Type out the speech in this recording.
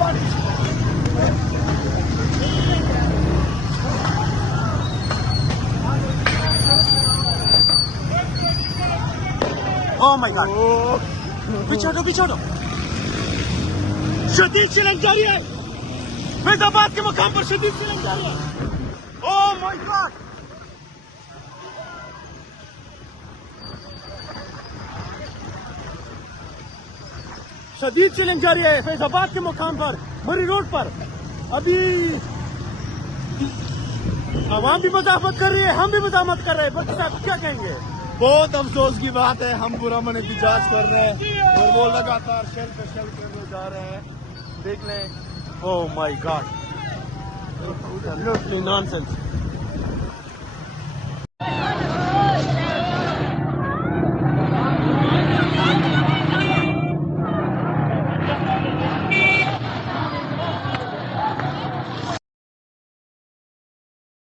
Oh my God! पीछे हटो। शदीद चैलेंज जारी है। फैजाबाद के मुकाम पर शदीद चैलेंज जारी है। Oh my God! शदीद चैलेंज जारी है फैजाबाद के मुकाम पर, मरी रोड पर। अभी आवाम भी मजामत कर रही है, हम भी मजामत कर रहे हैं। बच्चे साहब क्या कहेंगे? बहुत अफसोस की बात है, हम पुरअमन एहतजाज कर रहे हैं और वो लगातार शेल पे शेल करने जा रहे हैं। देख लें। Oh my God! Nonsense.